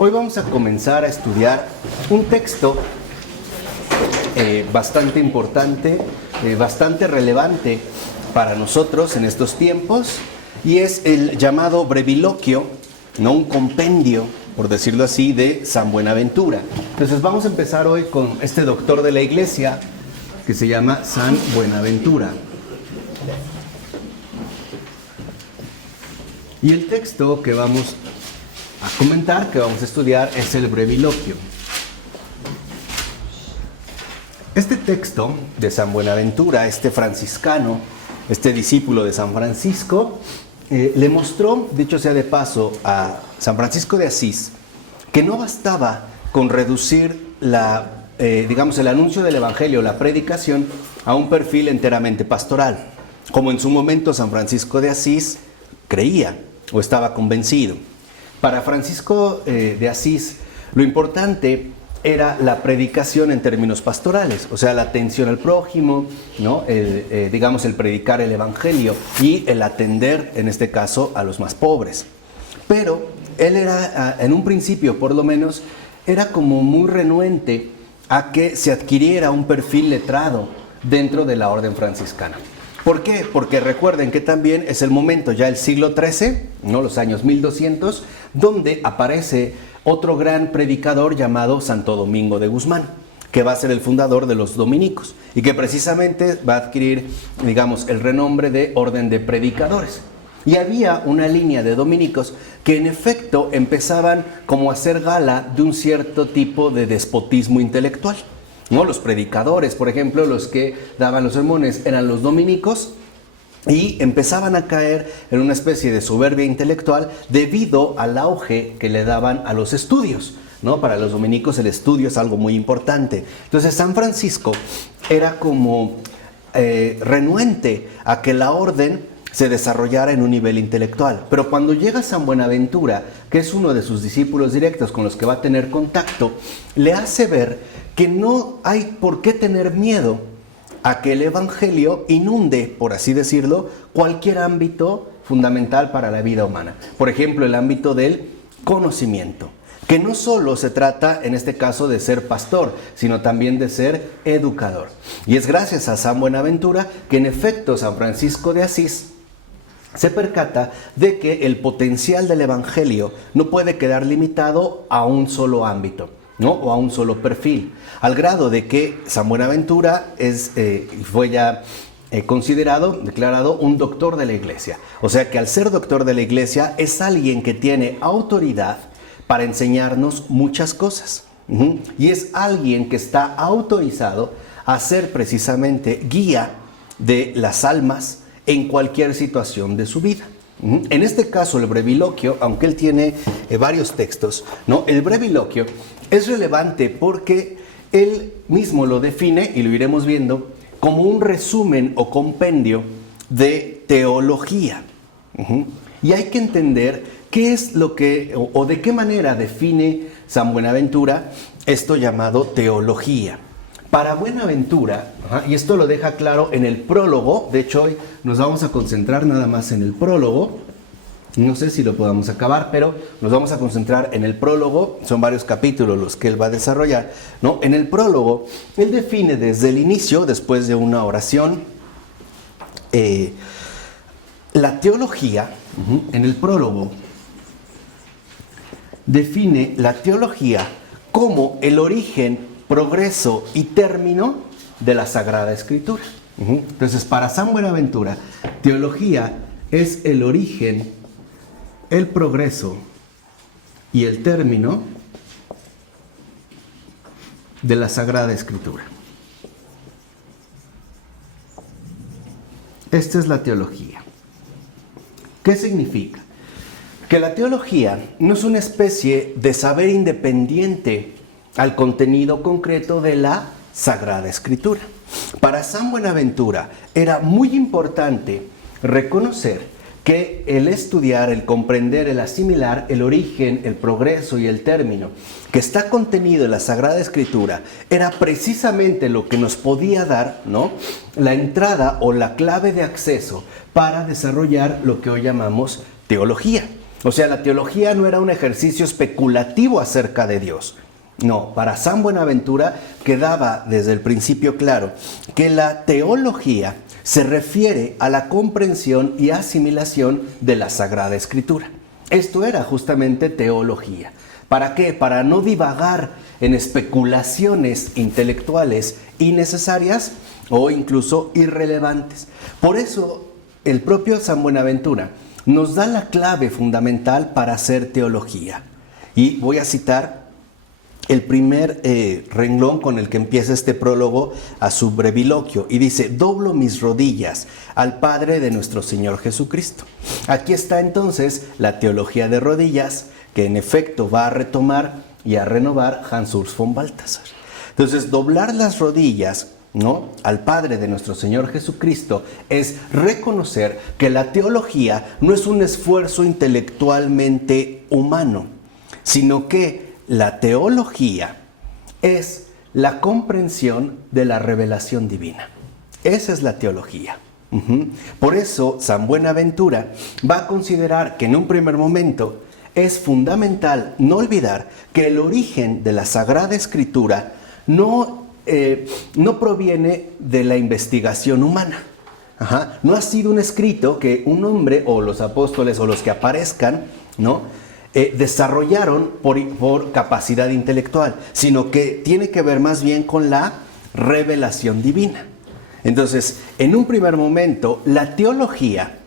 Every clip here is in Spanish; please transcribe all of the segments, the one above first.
Hoy vamos a comenzar a estudiar un texto bastante importante, bastante relevante para nosotros en estos tiempos, y es el llamado Breviloquio, no un compendio, por decirlo así, de San Buenaventura. Entonces vamos a empezar hoy con este doctor de la Iglesia que se llama San Buenaventura. Y el texto que vamos a comentar, que vamos a estudiar, es el Breviloquio. Este texto de San Buenaventura, este franciscano, este discípulo de San Francisco, le mostró, dicho sea de paso, a San Francisco de Asís, que no bastaba con reducir el anuncio del Evangelio, la predicación, a un perfil enteramente pastoral, como en su momento San Francisco de Asís creía o estaba convencido. Para Francisco de Asís, lo importante era la predicación en términos pastorales, o sea, la atención al prójimo, ¿no? El predicar el Evangelio y el atender, en este caso, a los más pobres. Pero él era, en un principio por lo menos, era como muy renuente a que se adquiriera un perfil letrado dentro de la orden franciscana. ¿Por qué? Porque recuerden que también es el momento, ya el siglo XIII, ¿no? Los años 1200, donde aparece otro gran predicador llamado Santo Domingo de Guzmán, que va a ser el fundador de los dominicos y que precisamente va a adquirir, el renombre de orden de predicadores. Y había una línea de dominicos que en efecto empezaban como a hacer gala de un cierto tipo de despotismo intelectual, ¿no? Los predicadores, por ejemplo, los que daban los sermones eran los dominicos y empezaban a caer en una especie de soberbia intelectual debido al auge que le daban a los estudios, ¿no? Para los dominicos el estudio es algo muy importante. Entonces San Francisco era como renuente a que la orden se desarrollara en un nivel intelectual. Pero cuando llega San Buenaventura, que es uno de sus discípulos directos con los que va a tener contacto, le hace ver que no hay por qué tener miedo a que el Evangelio inunde, por así decirlo, cualquier ámbito fundamental para la vida humana. Por ejemplo, el ámbito del conocimiento, que no solo se trata, en este caso, de ser pastor, sino también de ser educador. Y es gracias a San Buenaventura que, en efecto, San Francisco de Asís se percata de que el potencial del Evangelio no puede quedar limitado a un solo ámbito, ¿no? O a un solo perfil, al grado de que San Buenaventura fue ya declarado un doctor de la Iglesia. O sea que al ser doctor de la Iglesia es alguien que tiene autoridad para enseñarnos muchas cosas. Y es alguien que está autorizado a ser precisamente guía de las almas en cualquier situación de su vida. En este caso el Breviloquio, aunque él tiene varios textos, ¿no? El Breviloquio es relevante porque él mismo lo define, y lo iremos viendo, como un resumen o compendio de teología. Y hay que entender qué es lo que, o de qué manera define San Buenaventura esto llamado teología. Para Buenaventura, y esto lo deja claro en el prólogo, de hecho hoy nos vamos a concentrar nada más en el prólogo, no sé si lo podamos acabar, pero nos vamos a concentrar en el prólogo, son varios capítulos los que él va a desarrollar, ¿no? En el prólogo, él define desde el inicio, después de una oración, la teología, en el prólogo, define la teología como el origen, progreso y término de la Sagrada Escritura. Entonces, para San Buenaventura, teología es el origen, el progreso y el término de la Sagrada Escritura. Esta es la teología. ¿Qué significa? Que la teología no es una especie de saber independiente al contenido concreto de la Sagrada Escritura. Para San Buenaventura era muy importante reconocer que el estudiar, el comprender, el asimilar el origen, el progreso y el término que está contenido en la Sagrada Escritura era precisamente lo que nos podía dar, ¿no?, la entrada o la clave de acceso para desarrollar lo que hoy llamamos teología. O sea, la teología no era un ejercicio especulativo acerca de Dios. No, para San Buenaventura quedaba desde el principio claro que la teología se refiere a la comprensión y asimilación de la Sagrada Escritura. Esto era justamente teología. ¿Para qué? Para no divagar en especulaciones intelectuales innecesarias o incluso irrelevantes. Por eso el propio San Buenaventura nos da la clave fundamental para hacer teología. Y voy a citar el primer renglón con el que empieza este prólogo a su breviloquio, y dice: doblo mis rodillas al Padre de nuestro Señor Jesucristo. Aquí está entonces la teología de rodillas, que en efecto va a retomar y a renovar Hans Urs von Balthasar. Entonces, doblar las rodillas, ¿no?, al Padre de nuestro Señor Jesucristo es reconocer que la teología no es un esfuerzo intelectualmente humano, sino que la teología es la comprensión de la revelación divina. Esa es la teología. Por eso San Buenaventura va a considerar que en un primer momento es fundamental no olvidar que el origen de la Sagrada Escritura no proviene de la investigación humana. No ha sido un escrito que un hombre o los apóstoles o los que aparezcan, ¿no?, desarrollaron por capacidad intelectual, sino que tiene que ver más bien con la revelación divina. Entonces, en un primer momento, la teología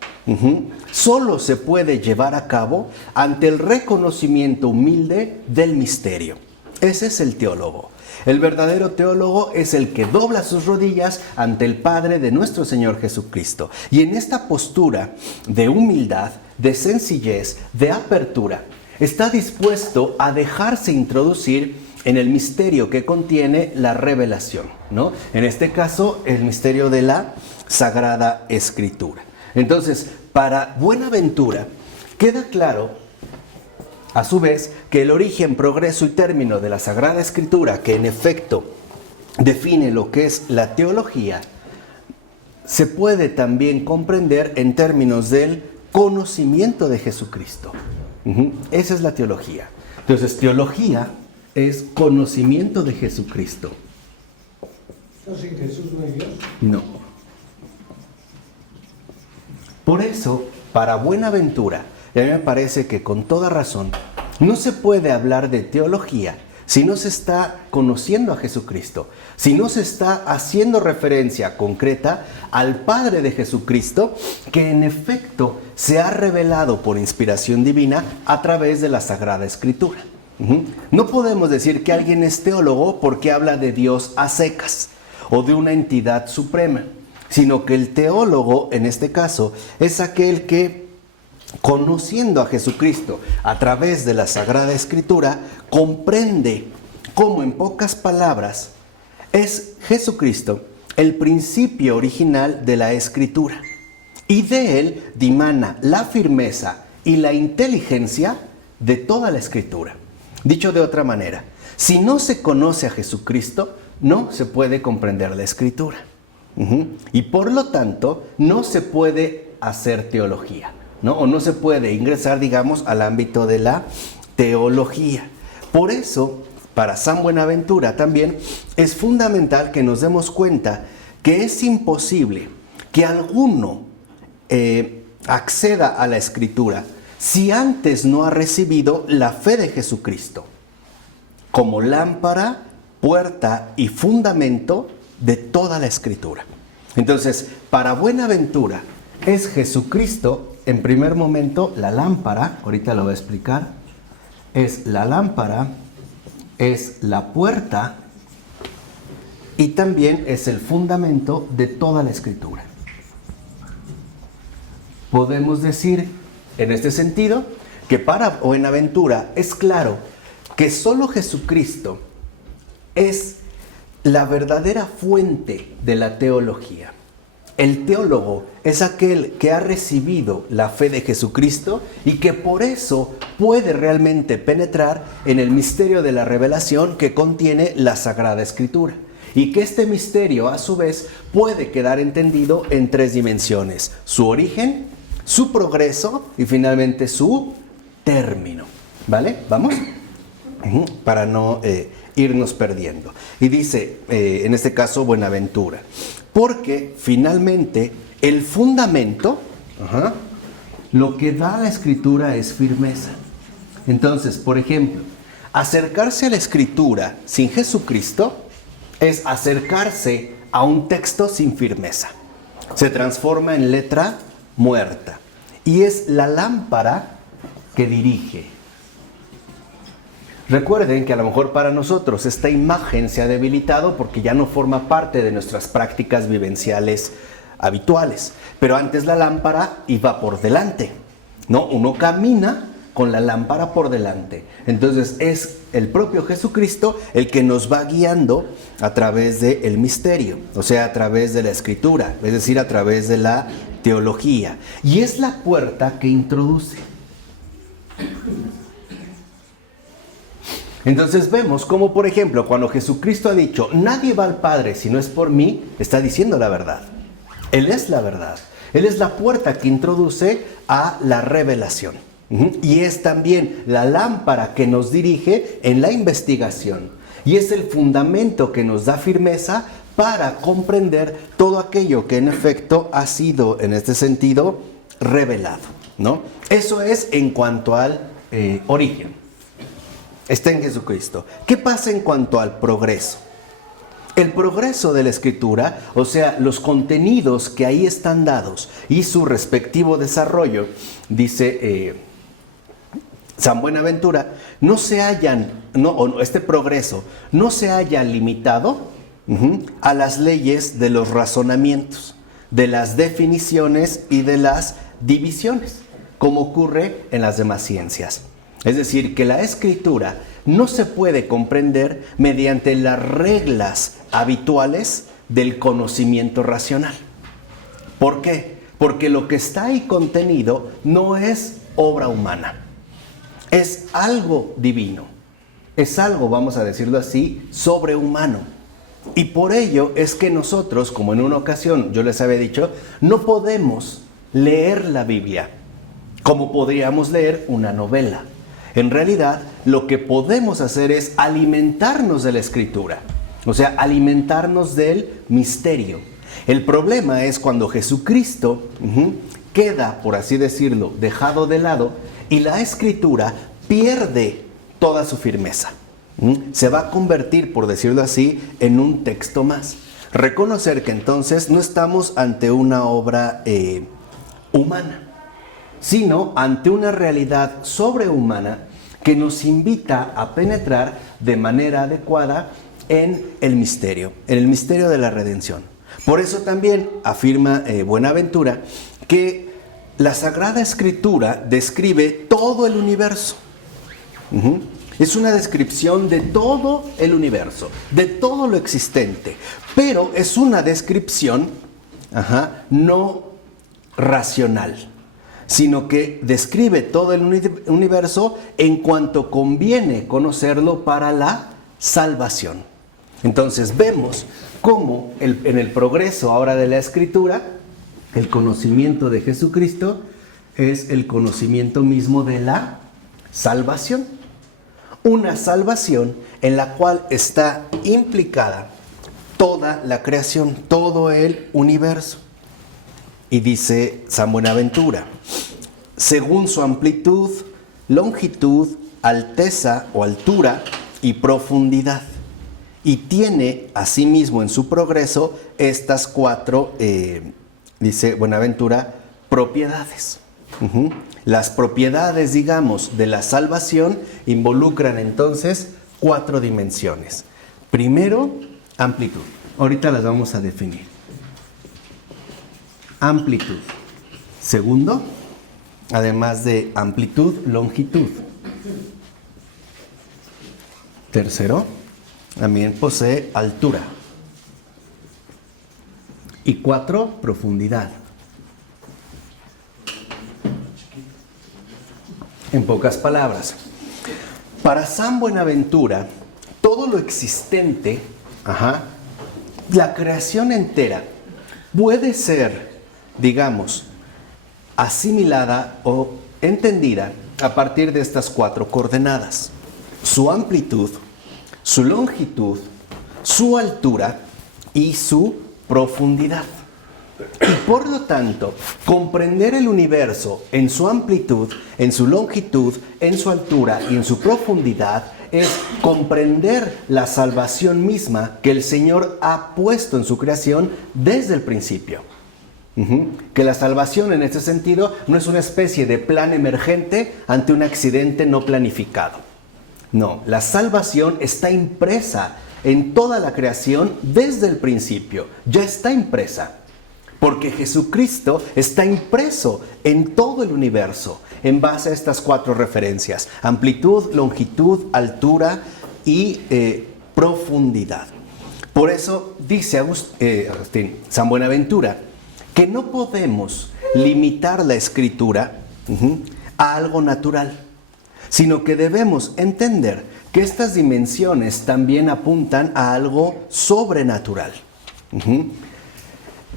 solo se puede llevar a cabo ante el reconocimiento humilde del misterio. Ese es el teólogo. El verdadero teólogo es el que dobla sus rodillas ante el Padre de nuestro Señor Jesucristo. Y en esta postura de humildad, de sencillez, de apertura, está dispuesto a dejarse introducir en el misterio que contiene la revelación, ¿no? En este caso, el misterio de la Sagrada Escritura. Entonces, para Buenaventura queda claro, a su vez, que el origen, progreso y término de la Sagrada Escritura, que en efecto define lo que es la teología, se puede también comprender en términos del conocimiento de Jesucristo. Esa es la teología. Entonces, teología es conocimiento de Jesucristo. ¿No sin Jesús no hay Dios? No. Por eso, para Buenaventura, y a mí me parece que con toda razón, no se puede hablar de teología si no se está conociendo a Jesucristo, si no se está haciendo referencia concreta al Padre de Jesucristo, que en efecto se ha revelado por inspiración divina a través de la Sagrada Escritura. No podemos decir que alguien es teólogo porque habla de Dios a secas o de una entidad suprema, sino que el teólogo, en este caso, es aquel que, conociendo a Jesucristo a través de la Sagrada Escritura, comprende cómo, en pocas palabras, es Jesucristo el principio original de la Escritura, y de él dimana la firmeza y la inteligencia de toda la Escritura. Dicho de otra manera, si no se conoce a Jesucristo, no se puede comprender la Escritura. Y por lo tanto, no se puede hacer teología, ¿no? O no se puede ingresar, digamos, al ámbito de la teología. Por eso, para San Buenaventura también es fundamental que nos demos cuenta que es imposible que alguno acceda a la Escritura si antes no ha recibido la fe de Jesucristo como lámpara, puerta y fundamento de toda la Escritura. Entonces, para Buenaventura es Jesucristo, en primer momento, la lámpara, ahorita lo voy a explicar, es la lámpara, es la puerta y también es el fundamento de toda la Escritura. Podemos decir, en este sentido, que para Buenaventura es claro que solo Jesucristo es la verdadera fuente de la teología. El teólogo es aquel que ha recibido la fe de Jesucristo y que por eso puede realmente penetrar en el misterio de la revelación que contiene la Sagrada Escritura. Y que este misterio, a su vez, puede quedar entendido en tres dimensiones: su origen, su progreso y finalmente su término. ¿Vale? ¿Vamos? Para no irnos perdiendo. Y dice, en este caso, Buenaventura, porque finalmente el fundamento, lo que da la Escritura es firmeza. Entonces, por ejemplo, acercarse a la Escritura sin Jesucristo es acercarse a un texto sin firmeza. Se transforma en letra muerta y es la lámpara que dirige. Recuerden que a lo mejor para nosotros esta imagen se ha debilitado porque ya no forma parte de nuestras prácticas vivenciales habituales. Pero antes la lámpara iba por delante, ¿no? Uno camina con la lámpara por delante. Entonces es el propio Jesucristo el que nos va guiando a través del misterio, o sea, a través de la Escritura, es decir, a través de la teología. Y es la puerta que introduce. Entonces vemos como, por ejemplo, cuando Jesucristo ha dicho, nadie va al Padre si no es por mí, está diciendo la verdad. Él es la verdad. Él es la puerta que introduce a la revelación. Y es también la lámpara que nos dirige en la investigación. Y es el fundamento que nos da firmeza para comprender todo aquello que en efecto ha sido, en este sentido, revelado, ¿no? Eso es en cuanto al origen. Está en Jesucristo. ¿Qué pasa en cuanto al progreso? El progreso de la Escritura, o sea, los contenidos que ahí están dados y su respectivo desarrollo, dice San Buenaventura, este progreso no se haya limitado a las leyes de los razonamientos, de las definiciones y de las divisiones, como ocurre en las demás ciencias. Es decir, que la Escritura no se puede comprender mediante las reglas habituales del conocimiento racional. ¿Por qué? Porque lo que está ahí contenido no es obra humana. Es algo divino. Es algo, vamos a decirlo así, sobrehumano. Y por ello es que nosotros, como en una ocasión yo les había dicho, no podemos leer la Biblia como podríamos leer una novela. En realidad, lo que podemos hacer es alimentarnos de la Escritura, o sea, alimentarnos del misterio. El problema es cuando Jesucristo queda, por así decirlo, dejado de lado y la Escritura pierde toda su firmeza. Se va a convertir, por decirlo así, en un texto más. Reconocer que entonces no estamos ante una obra humana, sino ante una realidad sobrehumana que nos invita a penetrar de manera adecuada en el misterio de la redención. Por eso también afirma Buenaventura que la Sagrada Escritura describe todo el universo. Es una descripción de todo el universo, de todo lo existente, pero es una descripción no racional, sino que describe todo el universo en cuanto conviene conocerlo para la salvación. Entonces vemos cómo en el progreso ahora de la Escritura, el conocimiento de Jesucristo es el conocimiento mismo de la salvación. Una salvación en la cual está implicada toda la creación, todo el universo. Y dice San Buenaventura, según su amplitud, longitud, alteza o altura y profundidad. Y tiene asimismo en su progreso estas cuatro, dice Buenaventura, propiedades. Las propiedades, digamos, de la salvación involucran entonces 4 dimensiones. Primero, amplitud. Ahorita las vamos a definir. Amplitud. Segundo, además de amplitud, longitud. Tercero, también posee altura. Y 4, profundidad. En pocas palabras, para San Buenaventura, todo lo existente, la creación entera, puede ser, digamos, asimilada o entendida a partir de estas 4 coordenadas: su amplitud, su longitud, su altura y su profundidad. Y por lo tanto, comprender el universo en su amplitud, en su longitud, en su altura y en su profundidad es comprender la salvación misma que el Señor ha puesto en su creación desde el principio. Que la salvación en este sentido no es una especie de plan emergente ante un accidente no planificado. No, la salvación está impresa en toda la creación desde el principio. Ya está impresa. Porque Jesucristo está impreso en todo el universo en base a estas 4 referencias: amplitud, longitud, altura y profundidad. Por eso dice San Buenaventura que no podemos limitar la Escritura a algo natural, sino que debemos entender que estas dimensiones también apuntan a algo sobrenatural.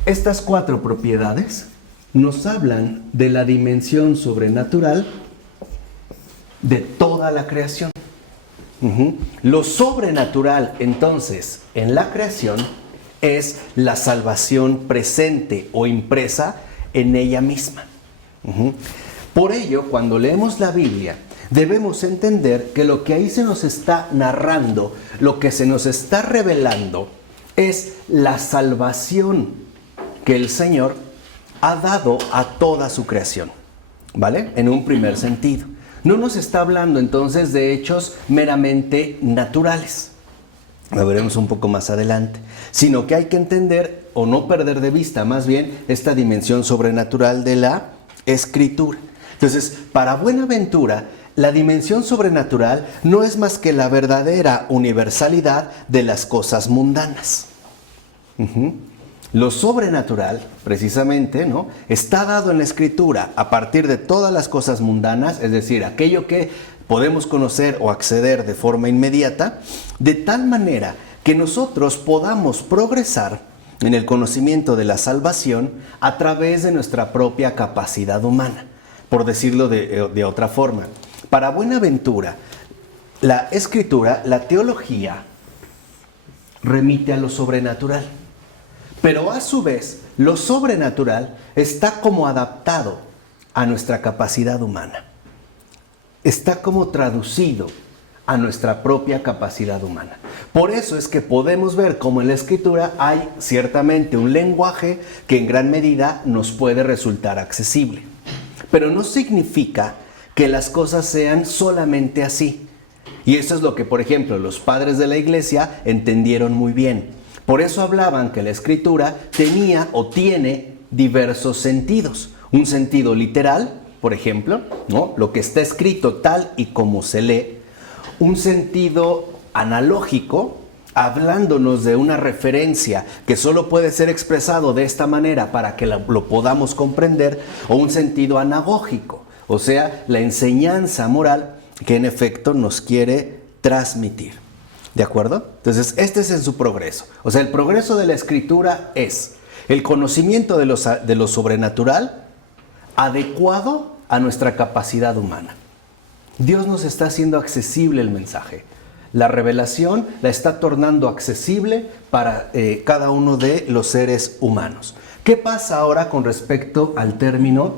Estas 4 propiedades nos hablan de la dimensión sobrenatural de toda la creación. Lo sobrenatural, entonces, en la creación es la salvación presente o impresa en ella misma. Por ello, cuando leemos la Biblia, debemos entender que lo que ahí se nos está narrando, lo que se nos está revelando, es la salvación que el Señor ha dado a toda su creación, ¿vale? En un primer sentido. No nos está hablando entonces de hechos meramente naturales, lo veremos un poco más adelante, sino que hay que entender o no perder de vista más bien esta dimensión sobrenatural de la Escritura. Entonces, para Buenaventura, la dimensión sobrenatural no es más que la verdadera universalidad de las cosas mundanas. Lo sobrenatural, precisamente, ¿no?, está dado en la Escritura a partir de todas las cosas mundanas, es decir, aquello que podemos conocer o acceder de forma inmediata, de tal manera que nosotros podamos progresar en el conocimiento de la salvación a través de nuestra propia capacidad humana, por decirlo de otra forma. Para Buenaventura, la Escritura, la teología, remite a lo sobrenatural. Pero a su vez, lo sobrenatural está como adaptado a nuestra capacidad humana. Está como traducido a nuestra propia capacidad humana. Por eso es que podemos ver cómo en la Escritura hay ciertamente un lenguaje que en gran medida nos puede resultar accesible. Pero no significa que las cosas sean solamente así. Y eso es lo que, por ejemplo, los padres de la Iglesia entendieron muy bien. Por eso hablaban que la Escritura tenía o tiene diversos sentidos. Un sentido literal, por ejemplo, ¿no?, lo que está escrito tal y como se lee. Un sentido analógico, hablándonos de una referencia que solo puede ser expresado de esta manera para que lo podamos comprender. O un sentido anagógico, o sea, la enseñanza moral que en efecto nos quiere transmitir. ¿De acuerdo? Entonces, este es en su progreso. O sea, el progreso de la Escritura es el conocimiento de lo sobrenatural adecuado a nuestra capacidad humana. Dios nos está haciendo accesible el mensaje. La revelación la está tornando accesible para cada uno de los seres humanos. ¿Qué pasa ahora con respecto al término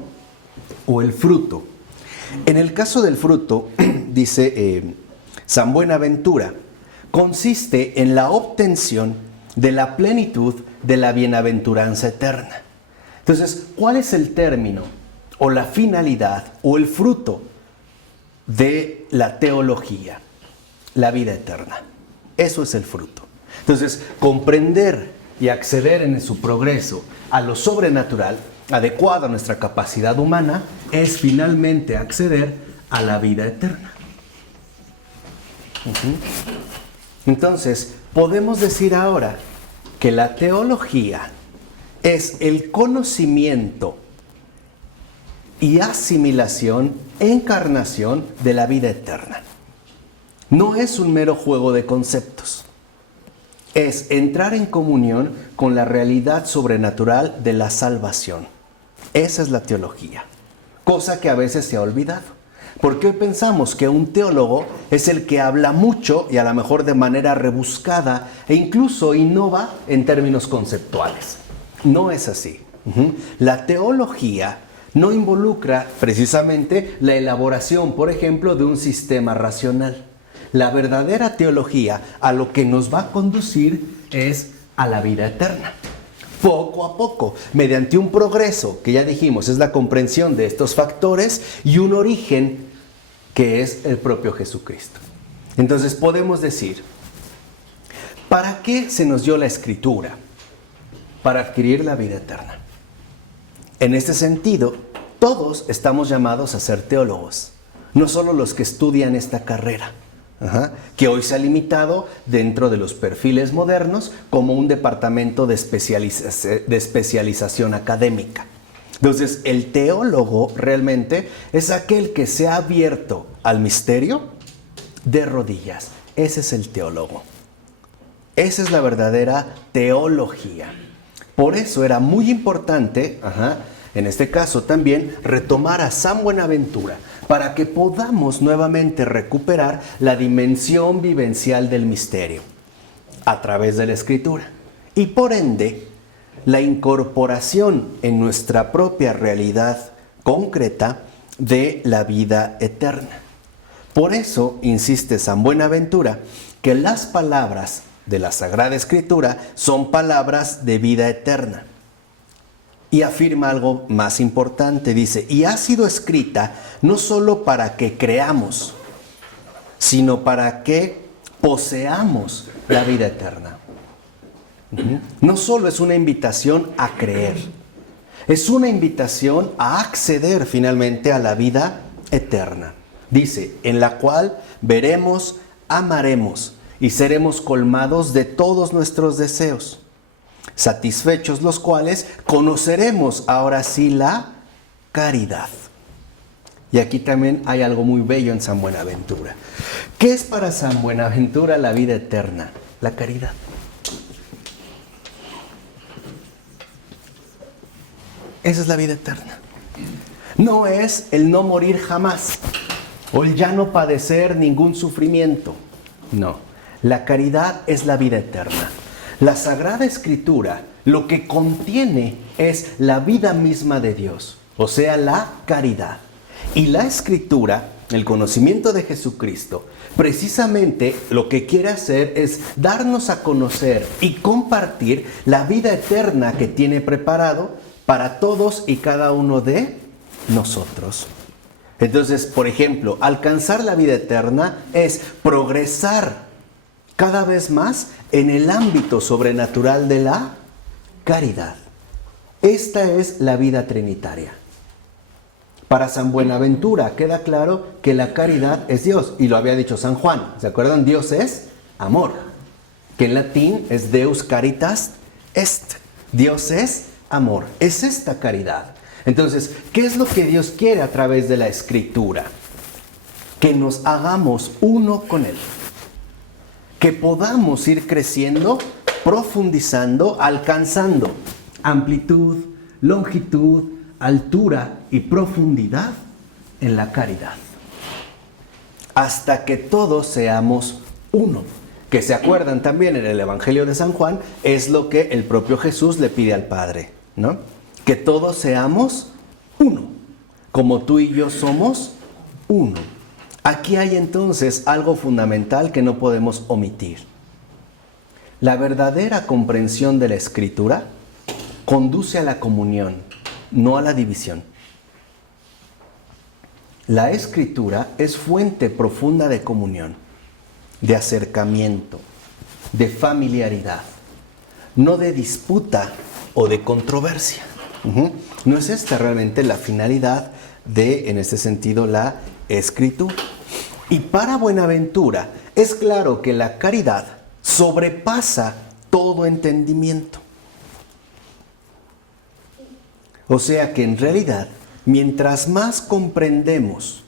o el fruto? En el caso del fruto, dice San Buenaventura, consiste en la obtención de la plenitud de la bienaventuranza eterna. Entonces, ¿cuál es el término o la finalidad o el fruto de la teología? La vida eterna. Eso es el fruto. Entonces, comprender y acceder en su progreso a lo sobrenatural, adecuado a nuestra capacidad humana, es finalmente acceder a la vida eterna. Entonces, podemos decir ahora que la teología es el conocimiento y asimilación, encarnación de la vida eterna. No es un mero juego de conceptos. Es entrar en comunión con la realidad sobrenatural de la salvación. Esa es la teología. cosa que a veces se ha olvidado. Porque hoy pensamos que un teólogo es el que habla mucho y a lo mejor de manera rebuscada e incluso innova en términos conceptuales. No es así. La teología no involucra precisamente la elaboración, por ejemplo, de un sistema racional. La verdadera teología a lo que nos va a conducir es a la vida eterna. Poco a poco, mediante un progreso, que ya dijimos es la comprensión de estos factores y un origen que es el propio Jesucristo. Entonces podemos decir, ¿para qué se nos dio la Escritura? Para adquirir la vida eterna. En este sentido, todos estamos llamados a ser teólogos, no solo los que estudian esta carrera. Que hoy se ha limitado dentro de los perfiles modernos como un departamento de especialización académica. Entonces, el teólogo realmente es aquel que se ha abierto al misterio de rodillas. Ese es el teólogo. Esa es la verdadera teología. Por eso era muy importante, en este caso también, retomar a San Buenaventura, para que podamos nuevamente recuperar la dimensión vivencial del misterio a través de la Escritura y por ende la incorporación en nuestra propia realidad concreta de la vida eterna. Por eso insiste San Buenaventura que las palabras de la Sagrada Escritura son palabras de vida eterna. Y afirma algo más importante, dice, y ha sido escrita no solo para que creamos, sino para que poseamos la vida eterna. No solo es una invitación a creer, es una invitación a acceder finalmente a la vida eterna. Dice, en la cual veremos, amaremos y seremos colmados de todos nuestros deseos, satisfechos los cuales conoceremos ahora sí la caridad. Y aquí también hay algo muy bello en San Buenaventura. ¿Qué es para San Buenaventura la vida eterna? La caridad. Esa es la vida eterna. No es el no morir jamás o el ya no padecer ningún sufrimiento. No, la caridad es la vida eterna. La Sagrada Escritura lo que contiene es la vida misma de Dios, o sea, la caridad. Y la Escritura, el conocimiento de Jesucristo, precisamente lo que quiere hacer es darnos a conocer y compartir la vida eterna que tiene preparado para todos y cada uno de nosotros. Entonces, por ejemplo, alcanzar la vida eterna es progresar cada vez más en el ámbito sobrenatural de la caridad. Esta es la vida trinitaria. Para San Buenaventura queda claro que la caridad es Dios, y lo había dicho San Juan. ¿Se acuerdan? Dios es amor, que en latín es Deus caritas est. Dios es amor. Es esta caridad. Entonces, ¿qué es lo que Dios quiere a través de la Escritura? Que nos hagamos uno con Él. Que podamos ir creciendo, profundizando, alcanzando amplitud, longitud, altura y profundidad en la caridad. Hasta que todos seamos uno. Que se acuerdan también en el Evangelio de San Juan, es lo que el propio Jesús le pide al Padre, ¿no? Que todos seamos uno, como tú y yo somos uno. Aquí hay entonces algo fundamental que no podemos omitir. La verdadera comprensión de la Escritura conduce a la comunión, no a la división. La Escritura es fuente profunda de comunión, de acercamiento, de familiaridad, no de disputa o de controversia. No es esta realmente la finalidad de, en este sentido, la Escritura. Y para Buenaventura es claro que la caridad sobrepasa todo entendimiento. O sea que en realidad, mientras más comprendemos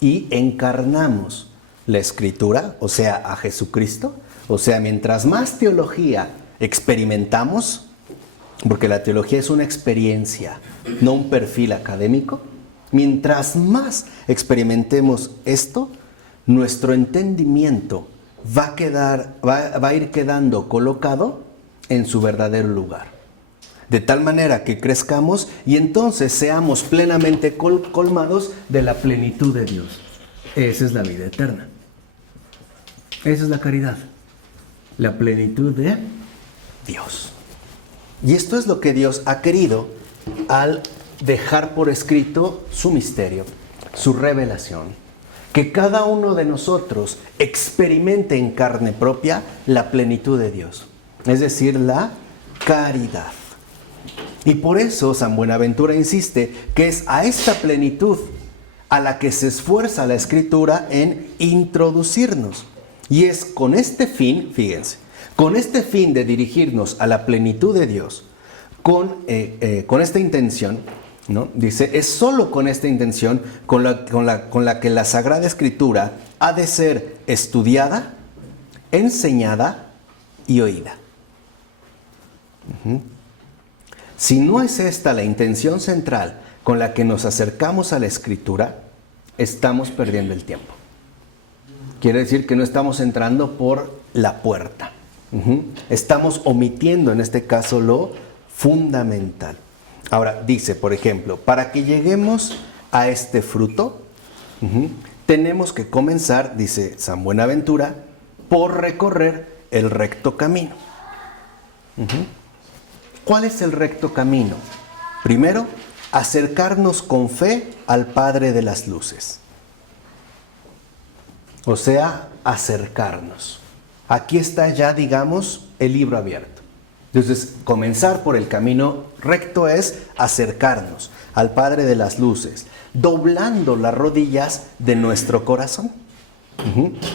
y encarnamos la Escritura, o sea, a Jesucristo, o sea, mientras más teología experimentamos, porque la teología es una experiencia, no un perfil académico, Mientras más experimentemos esto, nuestro entendimiento va a ir quedando colocado en su verdadero lugar. De tal manera que crezcamos y entonces seamos plenamente colmados de la plenitud de Dios. Esa es la vida eterna. Esa es la caridad. La plenitud de Dios. Y esto es lo que Dios ha querido al dejar por escrito su misterio, su revelación. Que cada uno de nosotros experimente en carne propia la plenitud de Dios. Es decir, la caridad. Y por eso San Buenaventura insiste que es a esta plenitud a la que se esfuerza la Escritura en introducirnos. Y es con este fin, fíjense, con este fin de dirigirnos a la plenitud de Dios, con esta intención, ¿no? Dice, es solo con esta intención con la que la Sagrada Escritura ha de ser estudiada, enseñada y oída. Si no es esta la intención central con la que nos acercamos a la Escritura, estamos perdiendo el tiempo. Quiere decir que no estamos entrando por la puerta. Estamos omitiendo en este caso lo fundamental. Ahora dice, por ejemplo, para que lleguemos a este fruto, tenemos que comenzar, dice San Buenaventura, por recorrer el recto camino. ¿Cuál es el recto camino? Primero, acercarnos con fe al Padre de las Luces. O sea, acercarnos. Aquí está ya, digamos, el libro abierto. Entonces, comenzar por el camino recto es acercarnos al Padre de las Luces, doblando las rodillas de nuestro corazón,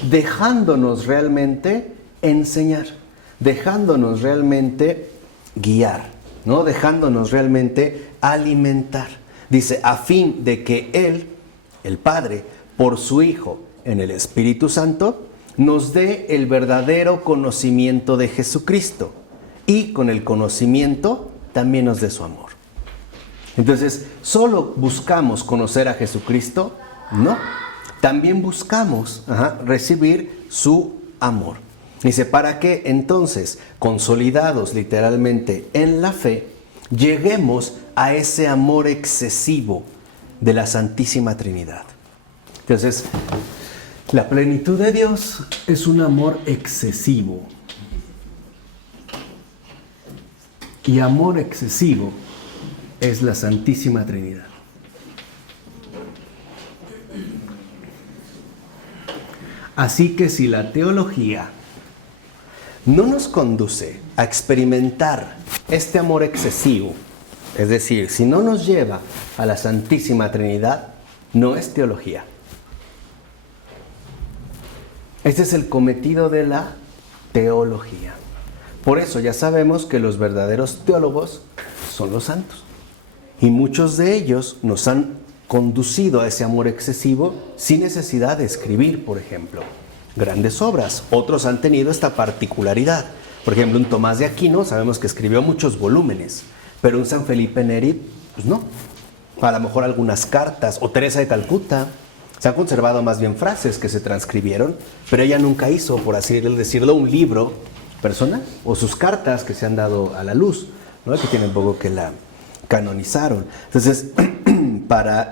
dejándonos realmente enseñar, dejándonos realmente guiar, ¿no? Dejándonos realmente alimentar. Dice, a fin de que Él, el Padre, por su Hijo, en el Espíritu Santo, nos dé el verdadero conocimiento de Jesucristo y con el conocimiento también nos dé su amor. Entonces, ¿solo buscamos conocer a Jesucristo? No. También buscamos recibir su amor. Dice, para que entonces, consolidados literalmente en la fe, lleguemos a ese amor excesivo de la Santísima Trinidad. Entonces, la plenitud de Dios es un amor excesivo. Y amor excesivo es la Santísima Trinidad. Así que si la teología no nos conduce a experimentar este amor excesivo, es decir, si no nos lleva a la Santísima Trinidad, no es teología. Este es el cometido de la teología. Por eso ya sabemos que los verdaderos teólogos son los santos. Y muchos de ellos nos han conducido a ese amor excesivo sin necesidad de escribir, por ejemplo, grandes obras. Otros han tenido esta particularidad. Por ejemplo, un Tomás de Aquino, sabemos que escribió muchos volúmenes, pero un San Felipe Neri, pues no. A lo mejor algunas cartas, o Teresa de Calcuta. Se han conservado más bien frases que se transcribieron, pero ella nunca hizo, por así decirlo, un libro personal, o sus cartas que se han dado a la luz, ¿no? Que tienen poco que la canonizaron. Entonces, para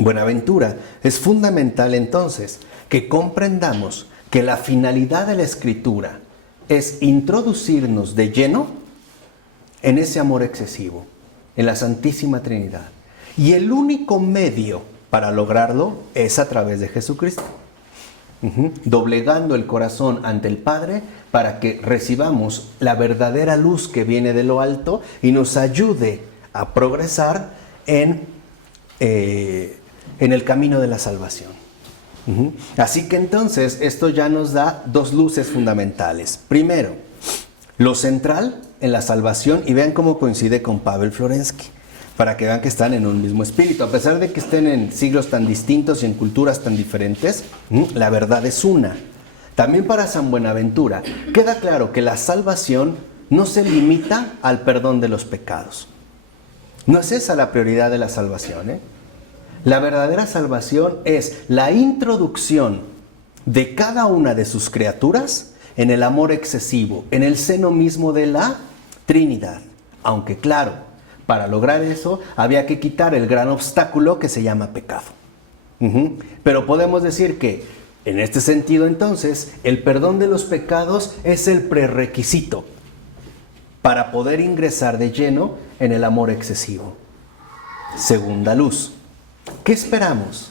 Buenaventura es fundamental entonces que comprendamos que la finalidad de la Escritura es introducirnos de lleno en ese amor excesivo, en la Santísima Trinidad. Y el único medio para lograrlo es a través de Jesucristo. Doblegando el corazón ante el Padre para que recibamos la verdadera luz que viene de lo alto y nos ayude a progresar en el camino de la salvación. Así que entonces esto ya nos da dos luces fundamentales. Primero, lo central en la salvación, y vean cómo coincide con Pavel Florensky, para que vean que están en un mismo espíritu. A pesar de que estén en siglos tan distintos y en culturas tan diferentes, la verdad es una. También para San Buenaventura queda claro que la salvación no se limita al perdón de los pecados. No es esa la prioridad de la salvación, ¿eh? La verdadera salvación es la introducción de cada una de sus criaturas en el amor excesivo, en el seno mismo de la Trinidad. Aunque claro, para lograr eso había que quitar el gran obstáculo que se llama pecado. Pero podemos decir que en este sentido entonces el perdón de los pecados es el prerequisito para poder ingresar de lleno en el amor excesivo. Segunda luz. ¿Qué esperamos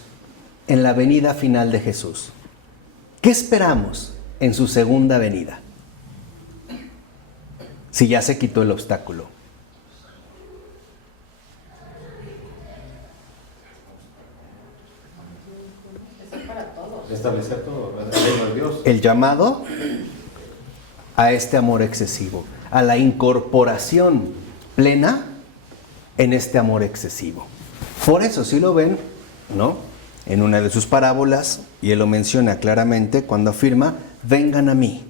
en la venida final de Jesús? ¿Qué esperamos en su segunda venida? Si ya se quitó el obstáculo. Establecer todo, el reino de Dios. El llamado a este amor excesivo, a la incorporación plena en este amor excesivo. Por eso, si lo ven, ¿no? En una de sus parábolas, y él lo menciona claramente cuando afirma, vengan a mí,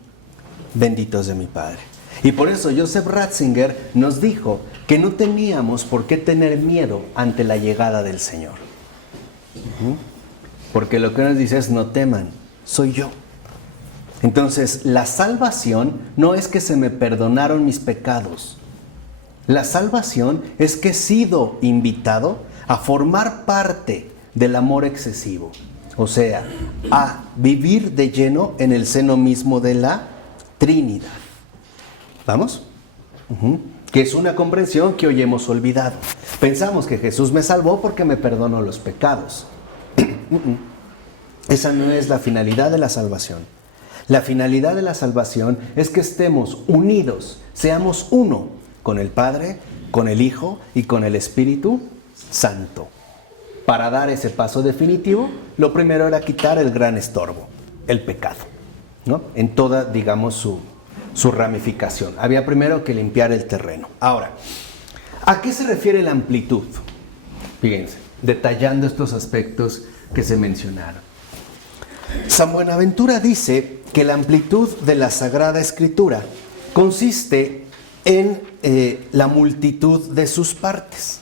benditos de mi Padre. Y por eso Joseph Ratzinger nos dijo que no teníamos por qué tener miedo ante la llegada del Señor. Porque lo que nos dice es, no teman, soy yo. Entonces, la salvación no es que se me perdonaron mis pecados. La salvación es que he sido invitado a formar parte del amor excesivo. O sea, a vivir de lleno en el seno mismo de la Trinidad. ¿Vamos? Que es una comprensión que hoy hemos olvidado. Pensamos que Jesús me salvó porque me perdonó los pecados. Esa no es la finalidad de la salvación. La finalidad de la salvación es que estemos unidos, seamos uno con el Padre, con el Hijo y con el Espíritu Santo. Para dar ese paso definitivo, lo primero era quitar el gran estorbo, el pecado, ¿no? En toda, digamos, su ramificación. Había primero que limpiar el terreno. Ahora, ¿a qué se refiere la amplitud? Fíjense, detallando estos aspectos que se mencionaron. San Buenaventura dice que la amplitud de la Sagrada Escritura consiste en la multitud de sus partes.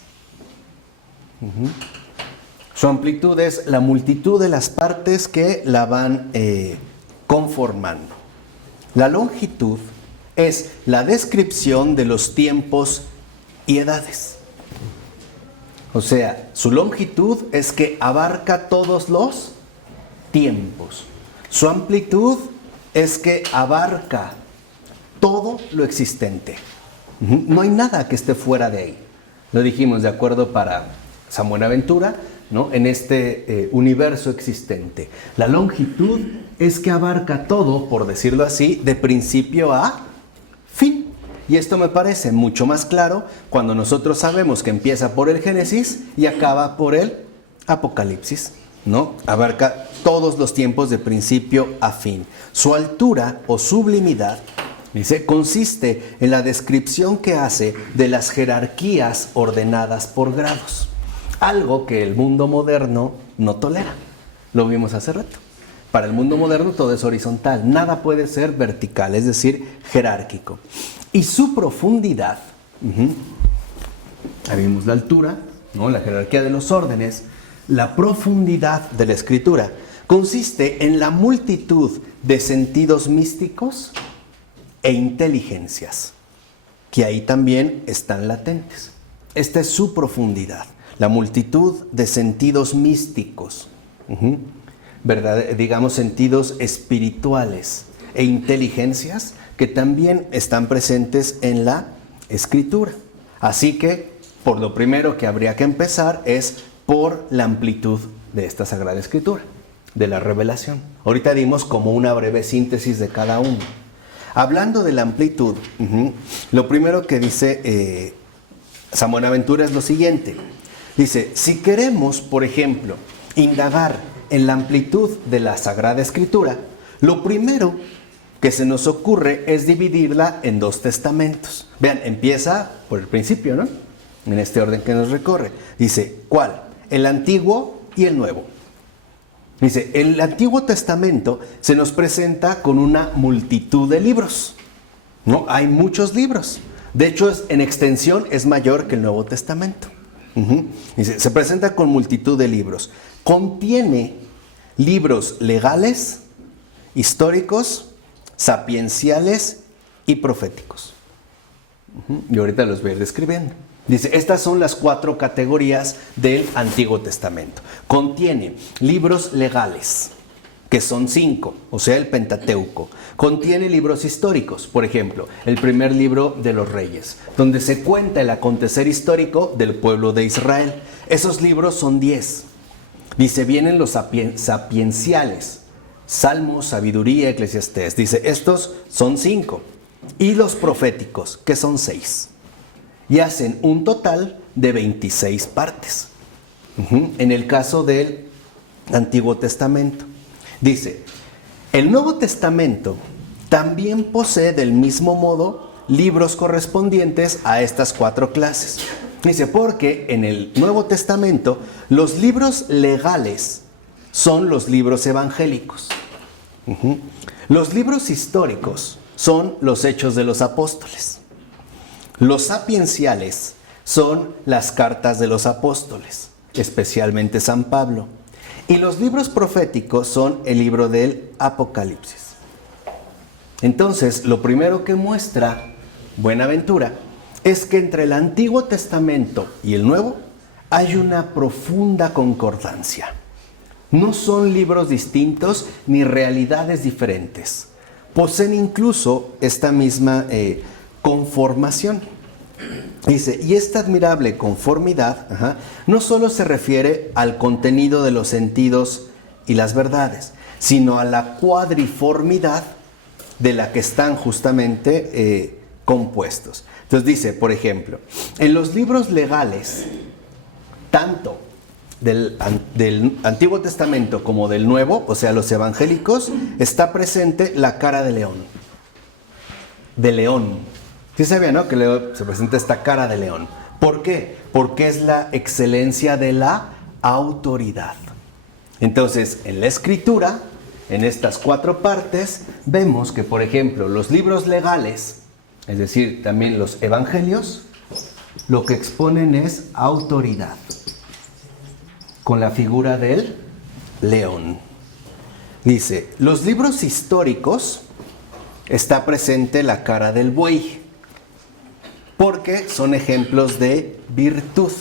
Su amplitud es la multitud de las partes que la van conformando. La longitud es la descripción de los tiempos y edades. O sea, su longitud es que abarca todos los tiempos. Su amplitud es que abarca todo lo existente. No hay nada que esté fuera de ahí. Lo dijimos de acuerdo para San Buenaventura, ¿no? En este universo existente. La longitud es que abarca todo, por decirlo así, de principio a fin. Y esto me parece mucho más claro cuando nosotros sabemos que empieza por el Génesis y acaba por el Apocalipsis, ¿no? Abarca todos los tiempos de principio a fin. Su altura o sublimidad, dice, consiste en la descripción que hace de las jerarquías ordenadas por grados. Algo que el mundo moderno no tolera. Lo vimos hace rato. Para el mundo moderno todo es horizontal, nada puede ser vertical, es decir, jerárquico. Y su profundidad, ahí vimos la altura, ¿no? La jerarquía de los órdenes, la profundidad de la escritura consiste en la multitud de sentidos místicos e inteligencias, que ahí también están latentes. Esta es su profundidad, la multitud de sentidos místicos, ¿verdad? Digamos sentidos espirituales e inteligencias que también están presentes en la escritura. Así que, por lo primero que habría que empezar es por la amplitud de esta Sagrada Escritura, de la revelación. Ahorita dimos como una breve síntesis de cada uno. Hablando de la amplitud, lo primero que dice San Buenaventura es lo siguiente. Dice, si queremos, por ejemplo, indagar en la amplitud de la Sagrada Escritura, lo primero que se nos ocurre es dividirla en dos testamentos. Vean, empieza por el principio, ¿no? En este orden que nos recorre. Dice, ¿cuál? El Antiguo y el Nuevo. Dice, el Antiguo Testamento se nos presenta con una multitud de libros, ¿no? Hay muchos libros. De hecho, en extensión es mayor que el Nuevo Testamento. Dice, se presenta con multitud de libros. Contiene libros legales, históricos, sapienciales y proféticos. Y ahorita los voy a ir describiendo. Dice, estas son las 4 categorías del Antiguo Testamento. Contiene libros legales, que son 5, o sea, el Pentateuco. Contiene libros históricos, por ejemplo, el primer libro de los Reyes, donde se cuenta el acontecer histórico del pueblo de Israel. Esos libros son 10. Dice, vienen los sapienciales, Salmos, Sabiduría, Eclesiastés. Dice, estos son 5. Y los proféticos, que son 6. Y hacen un total de 26 partes. En el caso del Antiguo Testamento. Dice, el Nuevo Testamento también posee del mismo modo libros correspondientes a estas 4 clases. Dice, porque en el Nuevo Testamento los libros legales son los libros evangélicos. Los libros históricos son los Hechos de los Apóstoles. Los sapienciales son las cartas de los apóstoles, especialmente San Pablo. Y los libros proféticos son el libro del Apocalipsis. Entonces, lo primero que muestra Buenaventura es que entre el Antiguo Testamento y el Nuevo hay una profunda concordancia. No son libros distintos ni realidades diferentes. Poseen incluso esta misma conformación. Dice, y esta admirable conformidad no solo se refiere al contenido de los sentidos y las verdades, sino a la cuadriformidad de la que están justamente compuestos. Entonces dice, por ejemplo, en los libros legales, tanto del Antiguo Testamento como del Nuevo, o sea, los evangélicos, está presente la cara de león. De león. Sí sabía, ¿no? Que luego se presenta esta cara de león. ¿Por qué? Porque es la excelencia de la autoridad. Entonces, en la Escritura, en estas 4 partes, vemos que, por ejemplo, los libros legales, es decir, también los evangelios, lo que exponen es autoridad, con la figura del león. Dice, los libros históricos, está presente la cara del buey, porque son ejemplos de virtud.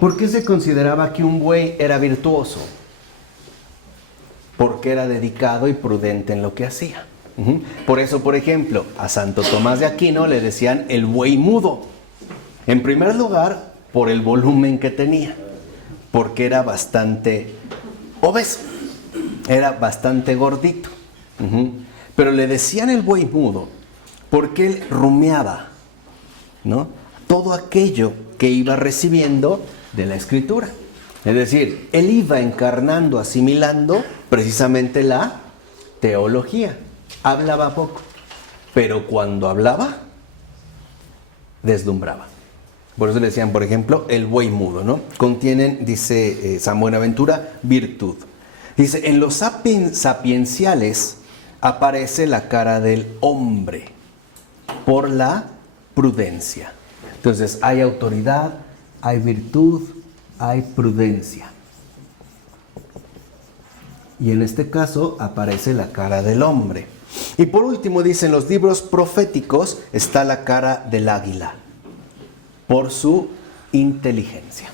¿Por qué se consideraba que un buey era virtuoso? Porque era dedicado y prudente en lo que hacía. Por eso, por ejemplo, a Santo Tomás de Aquino le decían el buey mudo. En primer lugar, por el volumen que tenía, porque era bastante obeso, era bastante gordito. Pero le decían el buey mudo porque él rumiaba, ¿no?, todo aquello que iba recibiendo de la Escritura. Es decir, él iba encarnando, asimilando precisamente la teología. Hablaba poco, pero cuando hablaba, deslumbraba. Por eso le decían, por ejemplo, el buey mudo, ¿no? Contienen, dice San Buenaventura, virtud. Dice, en los sapienciales aparece la cara del hombre por la prudencia. Entonces, hay autoridad, hay virtud, hay prudencia. Y en este caso aparece la cara del hombre. Y por último, dice, en los libros proféticos está la cara del águila, por su inteligencia.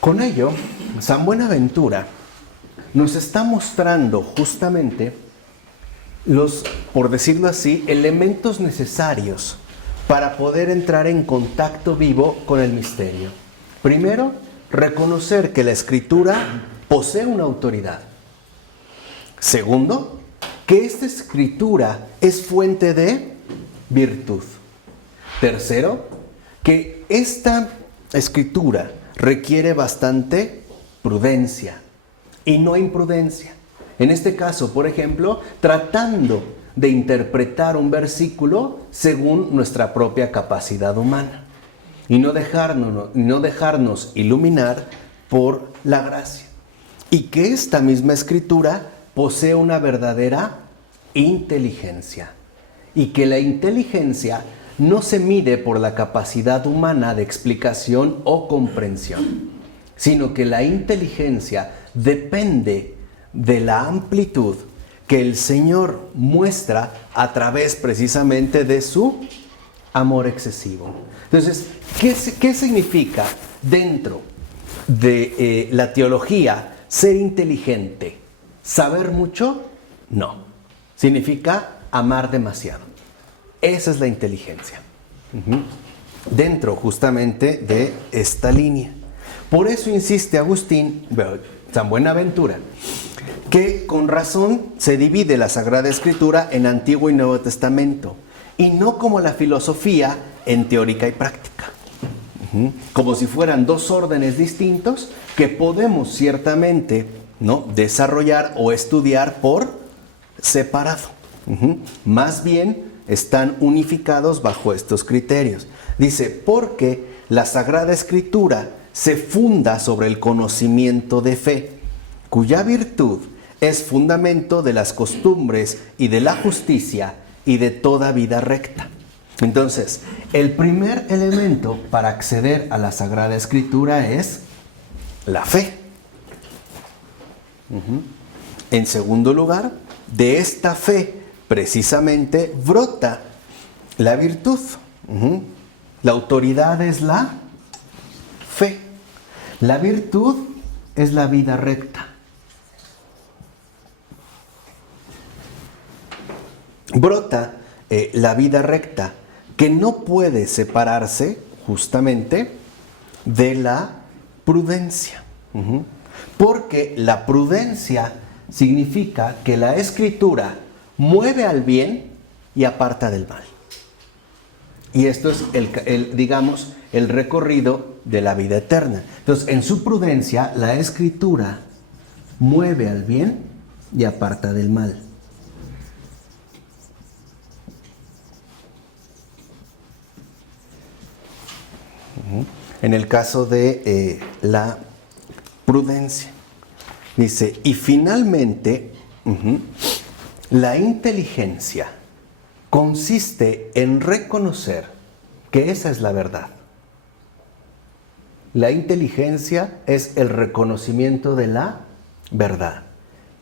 Con ello, San Buenaventura nos está mostrando justamente los, por decirlo así, elementos necesarios para poder entrar en contacto vivo con el misterio. Primero, reconocer que la Escritura posee una autoridad. Segundo, que esta Escritura es fuente de virtud. Tercero, que esta Escritura requiere bastante prudencia y no imprudencia. En este caso, por ejemplo, tratando de interpretar un versículo según nuestra propia capacidad humana. y no dejarnos iluminar por la gracia. Y que esta misma escritura posee una verdadera inteligencia. Y que la inteligencia no se mide por la capacidad humana de explicación o comprensión, sino que la inteligencia depende de la amplitud que el Señor muestra a través precisamente de su amor excesivo. Entonces, ¿qué significa dentro de la teología ser inteligente? ¿Saber mucho? No. Significa amar demasiado. Esa es la inteligencia. Dentro justamente de esta línea. Por eso insiste Agustín, San Buenaventura, que con razón se divide la Sagrada Escritura en Antiguo y Nuevo Testamento, y no como la filosofía en teórica y práctica. Como si fueran dos órdenes distintos que podemos ciertamente, ¿no?, desarrollar o estudiar por separado. Más bien están unificados bajo estos criterios. Dice, porque la Sagrada Escritura se funda sobre el conocimiento de fe, cuya virtud es fundamento de las costumbres y de la justicia y de toda vida recta. Entonces, el primer elemento para acceder a la Sagrada Escritura es la fe. En segundo lugar, de esta fe precisamente brota la virtud. La autoridad es la fe. La virtud es la vida recta. Brota la vida recta, que no puede separarse justamente de la prudencia. Porque la prudencia significa que la Escritura mueve al bien y aparta del mal. Y esto es digamos, el recorrido de la vida eterna. Entonces, en su prudencia, la Escritura mueve al bien y aparta del mal. En el caso de la prudencia, dice, y finalmente, la inteligencia consiste en reconocer que esa es la verdad. La inteligencia es el reconocimiento de la verdad.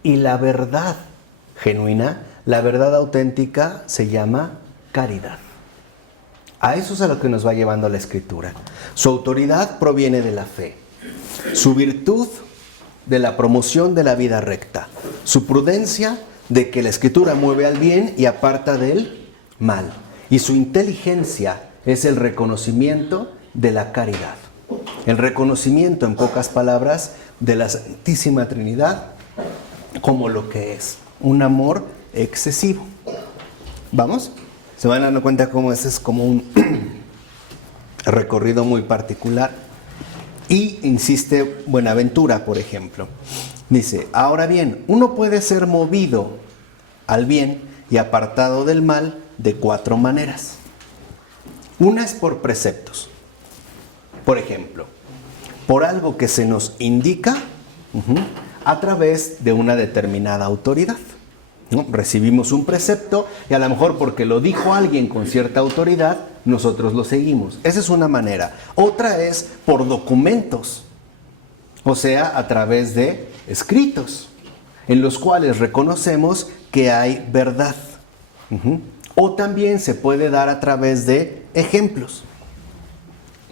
Y la verdad genuina, la verdad auténtica, se llama caridad. A eso es a lo que nos va llevando la Escritura. Su autoridad proviene de la fe. Su virtud de la promoción de la vida recta. Su prudencia de que la Escritura mueve al bien y aparta del mal. Y su inteligencia es el reconocimiento de la caridad. El reconocimiento, en pocas palabras, de la Santísima Trinidad como lo que es, un amor excesivo. ¿Vamos? Se van dando cuenta cómo ese es como un recorrido muy particular. Y insiste Buenaventura, por ejemplo. Dice, ahora bien, uno puede ser movido al bien y apartado del mal de 4 maneras. Una es por preceptos. Por ejemplo, por algo que se nos indica a través de una determinada autoridad. ¿No? Recibimos un precepto y a lo mejor porque lo dijo alguien con cierta autoridad, nosotros lo seguimos. Esa es una manera. Otra es por documentos, o sea, a través de escritos, en los cuales reconocemos que hay verdad. O también se puede dar a través de ejemplos.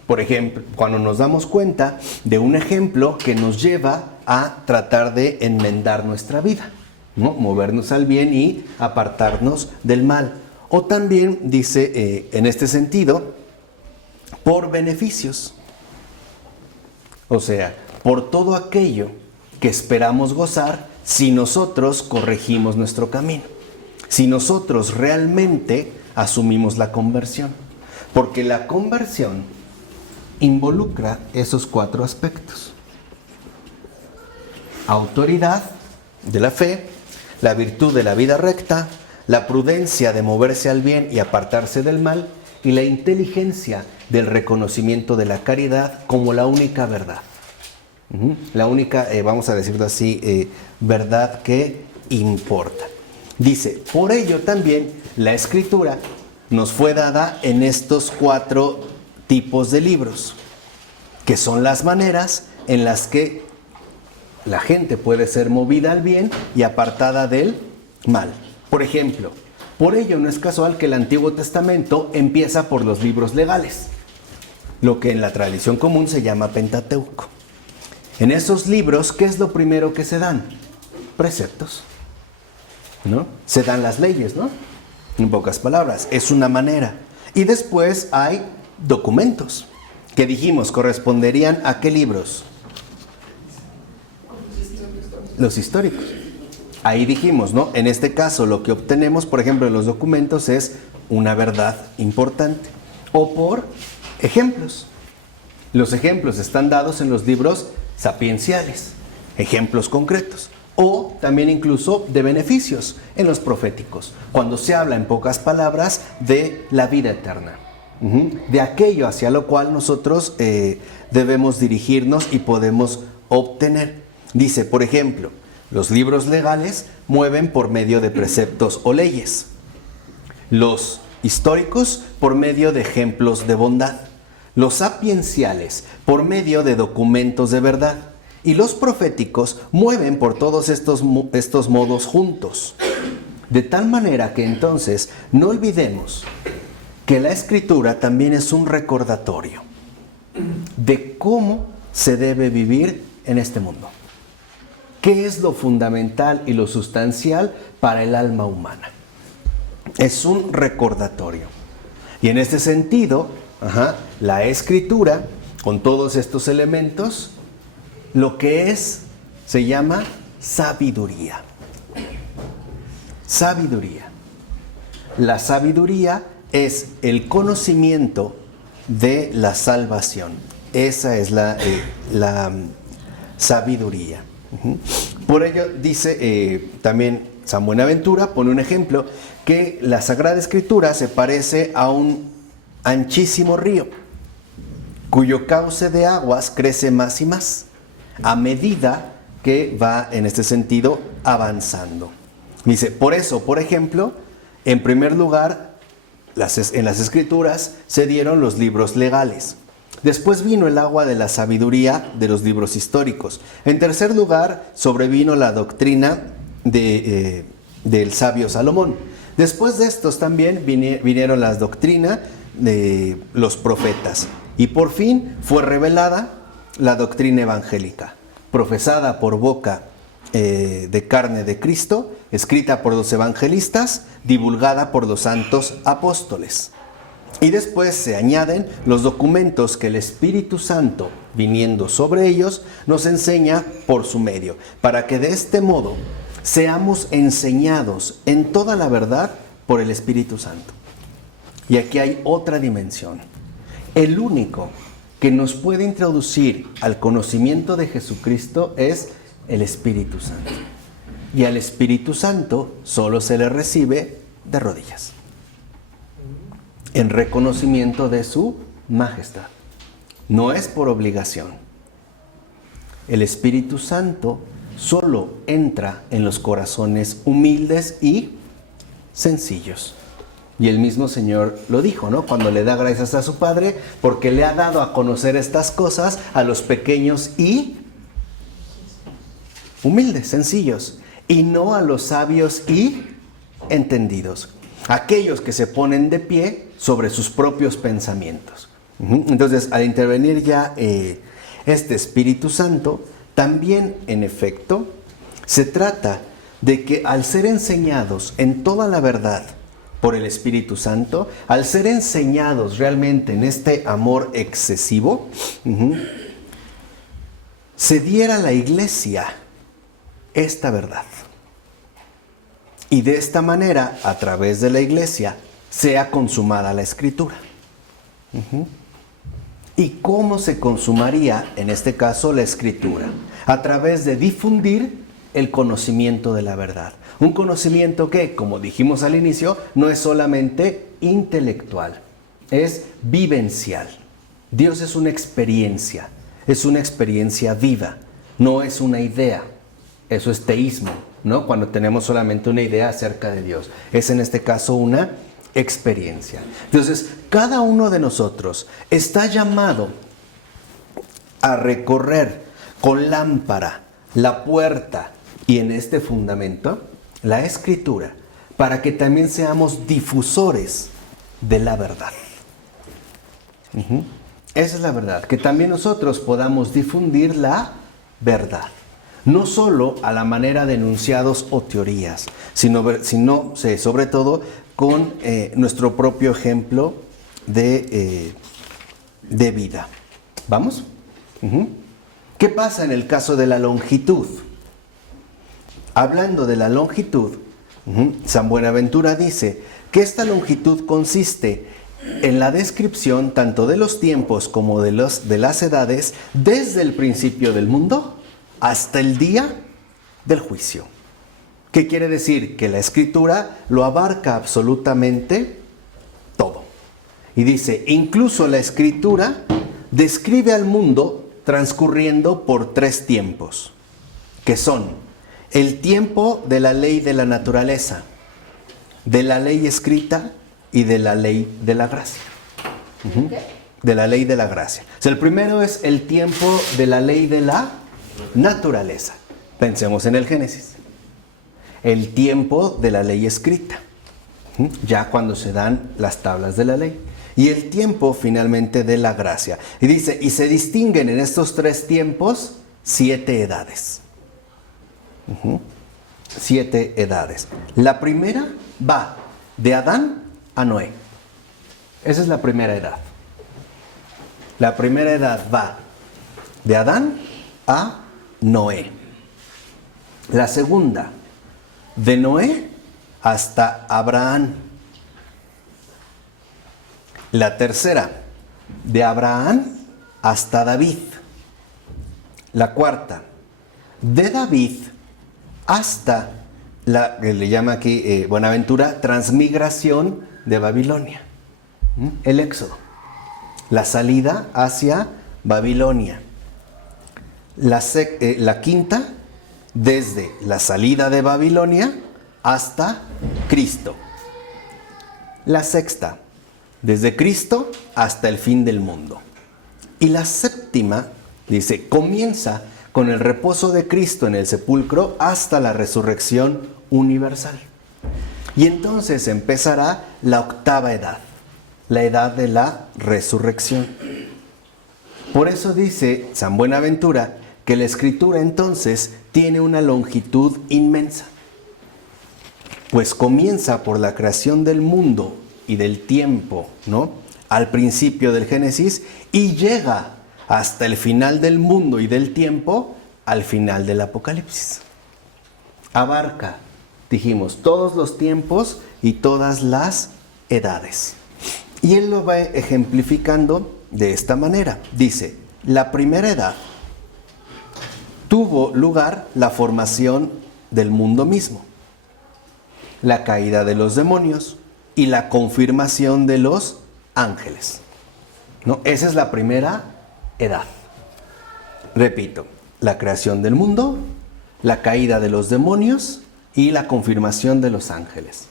Por ejemplo, cuando nos damos cuenta de un ejemplo que nos lleva a tratar de enmendar nuestra vida, ¿no? Movernos al bien y apartarnos del mal. O también dice en este sentido, por beneficios. O sea, por todo aquello que esperamos gozar si nosotros corregimos nuestro camino. Si nosotros realmente asumimos la conversión. Porque la conversión involucra esos 4 aspectos. Autoridad de la fe, la virtud de la vida recta, la prudencia de moverse al bien y apartarse del mal, y la inteligencia del reconocimiento de la caridad como la única verdad. La única, vamos a decirlo así, verdad que importa. Dice, por ello también la Escritura nos fue dada en estos 4 tipos de libros, que son las maneras en las que la gente puede ser movida al bien y apartada del mal. Por ejemplo, por ello no es casual que el Antiguo Testamento empieza por los libros legales, lo que en la tradición común se llama Pentateuco. En esos libros, ¿qué es lo primero que se dan? Preceptos, ¿no? Se dan las leyes, ¿no? En pocas palabras, es una manera. Y después hay documentos, que dijimos corresponderían a ¿qué libros? Los históricos. Ahí dijimos, ¿no? En este caso, lo que obtenemos, por ejemplo, en los documentos es una verdad importante. O por ejemplos. Los ejemplos están dados en los libros sapienciales, ejemplos concretos. O también incluso de beneficios en los proféticos, cuando se habla en pocas palabras de la vida eterna, de aquello hacia lo cual nosotros debemos dirigirnos y podemos obtener. Dice, por ejemplo, los libros legales mueven por medio de preceptos o leyes. Los históricos por medio de ejemplos de bondad. Los sapienciales por medio de documentos de verdad. Y los proféticos mueven por todos estos modos juntos. De tal manera que entonces no olvidemos que la Escritura también es un recordatorio de cómo se debe vivir en este mundo. ¿Qué es lo fundamental y lo sustancial para el alma humana? Es un recordatorio. Y en este sentido, la Escritura, con todos estos elementos, lo que es, se llama sabiduría. Sabiduría. La sabiduría es el conocimiento de la salvación. Esa es la sabiduría. Por ello dice también San Buenaventura, pone un ejemplo, que la Sagrada Escritura se parece a un anchísimo río, cuyo cauce de aguas crece más y más, a medida que va, en este sentido, avanzando. Dice, por eso, por ejemplo, en primer lugar, en las Escrituras se dieron los libros legales. Después vino el agua de la sabiduría de los libros históricos. En tercer lugar, sobrevino la doctrina del sabio Salomón. Después de estos también vinieron las doctrinas de los profetas. Y por fin fue revelada la doctrina evangélica, profesada por boca de carne de Cristo, escrita por los evangelistas, divulgada por los santos apóstoles. Y después se añaden los documentos que el Espíritu Santo, viniendo sobre ellos, nos enseña por su medio, para que de este modo seamos enseñados en toda la verdad por el Espíritu Santo. Y aquí hay otra dimensión. El único que nos puede introducir al conocimiento de Jesucristo es el Espíritu Santo. Y al Espíritu Santo solo se le recibe de rodillas, en reconocimiento de su majestad. No es por obligación. El Espíritu Santo solo entra en los corazones humildes y sencillos. Y el mismo Señor lo dijo, ¿no? Cuando le da gracias a su Padre, porque le ha dado a conocer estas cosas a los pequeños y humildes, sencillos, y no a los sabios y entendidos, aquellos que se ponen de pie sobre sus propios pensamientos. Entonces, al intervenir ya este Espíritu Santo, también, en efecto, se trata de que al ser enseñados en toda la verdad por el Espíritu Santo, al ser enseñados realmente en este amor excesivo, se diera a la Iglesia esta verdad. Y de esta manera, a través de la Iglesia, sea consumada la Escritura. ¿Y cómo se consumaría, en este caso, la Escritura? A través de difundir el conocimiento de la verdad. Un conocimiento que, como dijimos al inicio, no es solamente intelectual, es vivencial. Dios es una experiencia viva, no es una idea. Eso es teísmo, ¿no? Cuando tenemos solamente una idea acerca de Dios. Es en este caso una experiencia. Entonces, cada uno de nosotros está llamado a recorrer con lámpara la puerta y en este fundamento, la Escritura, para que también seamos difusores de la verdad. Esa es la verdad, que también nosotros podamos difundir la verdad. No solo a la manera de enunciados o teorías, sino sobre todo con nuestro propio ejemplo de vida. ¿Vamos? ¿Qué pasa en el caso de la longitud? Hablando de la longitud, San Buenaventura dice que esta longitud consiste en la descripción tanto de los tiempos como de las edades desde el principio del mundo hasta el día del juicio. ¿Qué quiere decir? Que la Escritura lo abarca absolutamente todo. Y dice, incluso la Escritura describe al mundo transcurriendo por 3 tiempos, que son el tiempo de la ley de la naturaleza, de la ley escrita y de la ley de la gracia. De la ley de la gracia. O sea, el primero es el tiempo de la ley de la naturaleza. Pensemos en el Génesis. El tiempo de la ley escrita, ya cuando se dan las tablas de la ley. Y el tiempo finalmente de la gracia. Y dice, y se distinguen en estos 3 tiempos 7 edades. 7 edades. La primera va de Adán a Noé. Esa es la primera edad. La primera edad va de Adán a Noé. La segunda, de Noé hasta Abraham. La tercera, de Abraham hasta David. La cuarta, de David hasta la que le llama aquí Buenaventura, transmigración de Babilonia. El éxodo. La salida hacia Babilonia. La quinta, desde la salida de Babilonia hasta Cristo. La sexta, desde Cristo hasta el fin del mundo. Y la séptima, dice, comienza con el reposo de Cristo en el sepulcro hasta la resurrección universal. Y entonces empezará la octava edad, la edad de la resurrección. Por eso dice San Buenaventura que la Escritura entonces tiene una longitud inmensa, pues comienza por la creación del mundo y del tiempo, ¿no? Al principio del Génesis y llega hasta el final del mundo y del tiempo al final del Apocalipsis. Abarca, dijimos, todos los tiempos y todas las edades. Y él lo va ejemplificando de esta manera. Dice, la primera edad tuvo lugar la formación del mundo mismo, la caída de los demonios y la confirmación de los ángeles, ¿no? Esa es la primera edad. Repito, la creación del mundo, la caída de los demonios y la confirmación de los ángeles,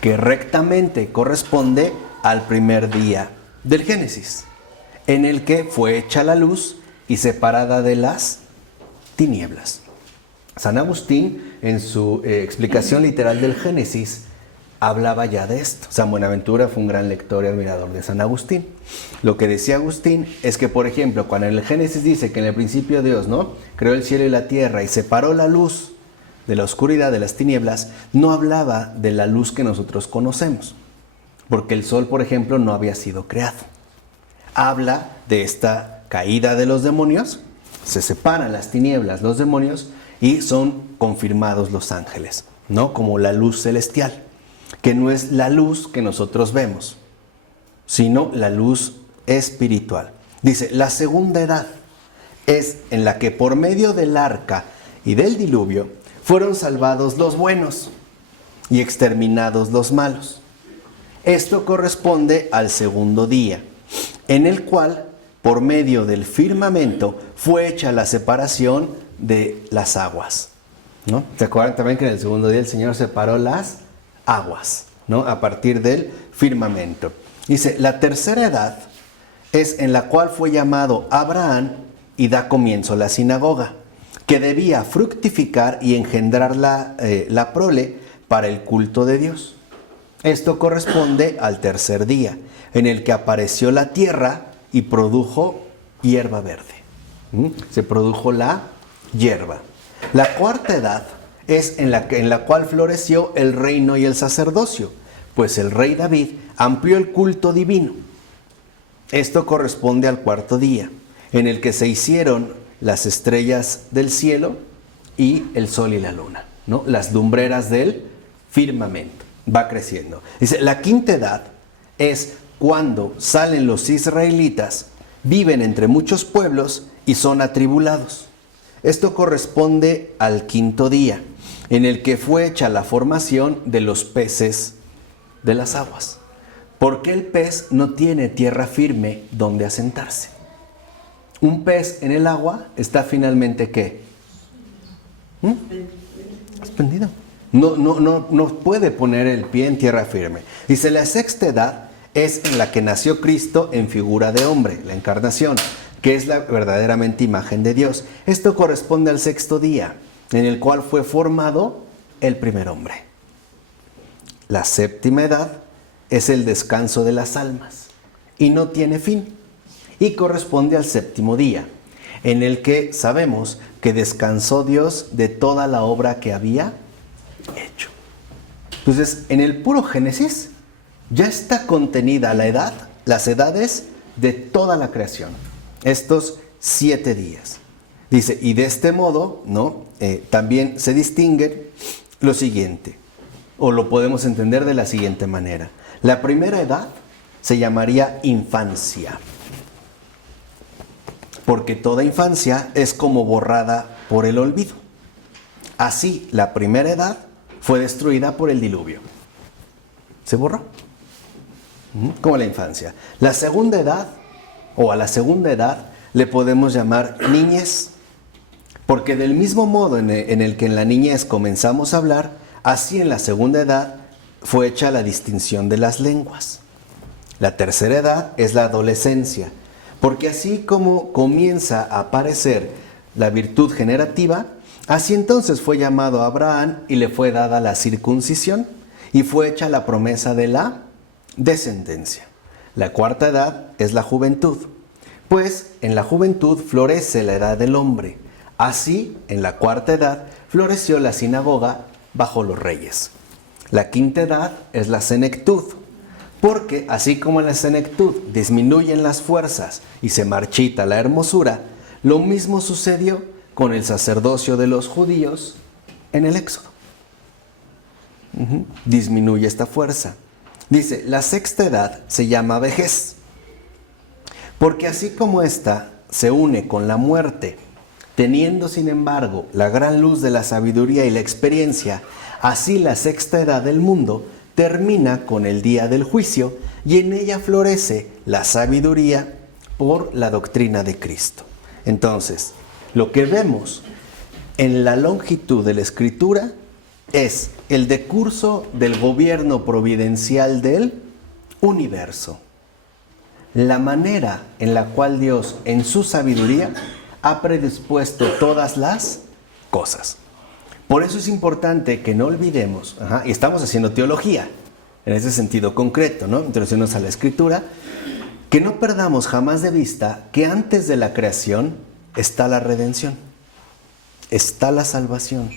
que rectamente corresponde al primer día del Génesis, en el que fue hecha la luz y separada de las tinieblas. San Agustín, en su explicación literal del Génesis, hablaba ya de esto. San Buenaventura fue un gran lector y admirador de San Agustín. Lo que decía Agustín es que, por ejemplo, cuando en el Génesis dice que en el principio Dios, ¿no?, creó el cielo y la tierra y separó la luz de la oscuridad, de las tinieblas, no hablaba de la luz que nosotros conocemos, porque el sol, por ejemplo, no había sido creado. Habla de esta caída de los demonios, se separan las tinieblas, los demonios, y son confirmados los ángeles, ¿no?, como la luz celestial, que no es la luz que nosotros vemos, sino la luz espiritual. Dice, la segunda edad es en la que por medio del arca y del diluvio fueron salvados los buenos y exterminados los malos. Esto corresponde al segundo día, en el cual, por medio del firmamento, fue hecha la separación de las aguas, ¿no? ¿Se acuerdan también que en el segundo día el Señor separó las aguas, ¿no? A partir del firmamento. Dice, la tercera edad es en la cual fue llamado Abraham y da comienzo la sinagoga, que debía fructificar y engendrar la prole para el culto de Dios. Esto corresponde al tercer día, en el que apareció la tierra y produjo hierba verde. Se produjo la hierba. La cuarta edad es en la cual floreció el reino y el sacerdocio, pues el rey David amplió el culto divino. Esto corresponde al cuarto día, en el que se hicieron las estrellas del cielo y el sol y la luna, ¿no? Las lumbreras del firmamento. Va creciendo. Dice, la quinta edad es cuando salen los israelitas, viven entre muchos pueblos y son atribulados. Esto corresponde al quinto día, en el que fue hecha la formación de los peces de las aguas. Porque el pez no tiene tierra firme donde asentarse. Un pez en el agua está finalmente ¿qué? Suspendido. No puede poner el pie en tierra firme. Dice, la sexta edad es en la que nació Cristo en figura de hombre, la encarnación, que es la verdaderamente imagen de Dios. Esto corresponde al sexto día, en el cual fue formado el primer hombre. La séptima edad es el descanso de las almas y no tiene fin, y corresponde al séptimo día, en el que sabemos que descansó Dios de toda la obra que había hecho. Entonces, en el puro Génesis ya está contenida las edades de toda la creación, estos 7 días. Dice, y de este modo, ¿no? También se distingue lo siguiente, o lo podemos entender de la siguiente manera. La primera edad se llamaría infancia, porque toda infancia es como borrada por el olvido. Así, la primera edad fue destruida por el diluvio. Se borró. Como la infancia. La segunda edad, o a la segunda edad, le podemos llamar niñez, porque del mismo modo en el que en la niñez comenzamos a hablar, así en la segunda edad fue hecha la distinción de las lenguas. La tercera edad es la adolescencia, porque así como comienza a aparecer la virtud generativa, así entonces fue llamado Abraham y le fue dada la circuncisión y fue hecha la promesa de la descendencia. La cuarta edad es la juventud, pues en la juventud florece la edad del hombre. Así, en la cuarta edad floreció la sinagoga bajo los reyes. La quinta edad es la senectud, porque así como en la senectud disminuyen las fuerzas y se marchita la hermosura, lo mismo sucedió con el sacerdocio de los judíos en el Éxodo. Disminuye esta fuerza. Dice, la sexta edad se llama vejez, porque así como ésta se une con la muerte, teniendo sin embargo la gran luz de la sabiduría y la experiencia, así la sexta edad del mundo termina con el día del juicio y en ella florece la sabiduría por la doctrina de Cristo. Entonces, lo que vemos en la longitud de la Escritura es el decurso del gobierno providencial del universo. La manera en la cual Dios, en su sabiduría, ha predispuesto todas las cosas. Por eso es importante que no olvidemos, y estamos haciendo teología, en ese sentido concreto, ¿no? Introducirnos a la Escritura, que no perdamos jamás de vista que antes de la creación está la redención, está la salvación.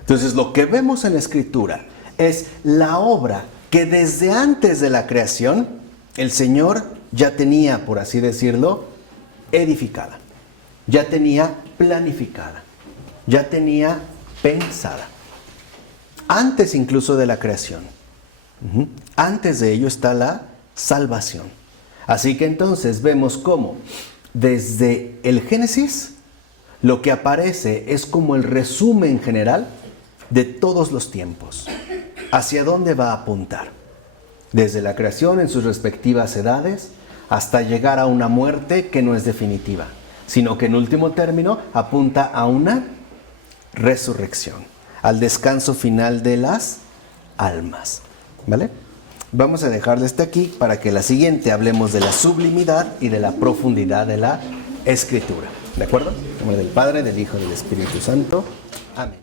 Entonces, lo que vemos en la Escritura es la obra que desde antes de la creación el Señor ya tenía, por así decirlo, edificada, ya tenía planificada, ya tenía pensada, antes incluso de la creación. Antes de ello está la salvación. Así que entonces vemos cómo desde el Génesis lo que aparece es como el resumen general de todos los tiempos. ¿Hacia dónde va a apuntar? desde la creación en sus respectivas edades hasta llegar a una muerte que no es definitiva, sino que en último término apunta a una resurrección, al descanso final de las almas. ¿Vale? Vamos a dejarle hasta aquí para que la siguiente hablemos de la sublimidad y de la profundidad de la Escritura. ¿De acuerdo? En nombre del Padre, del Hijo y del Espíritu Santo. Amén.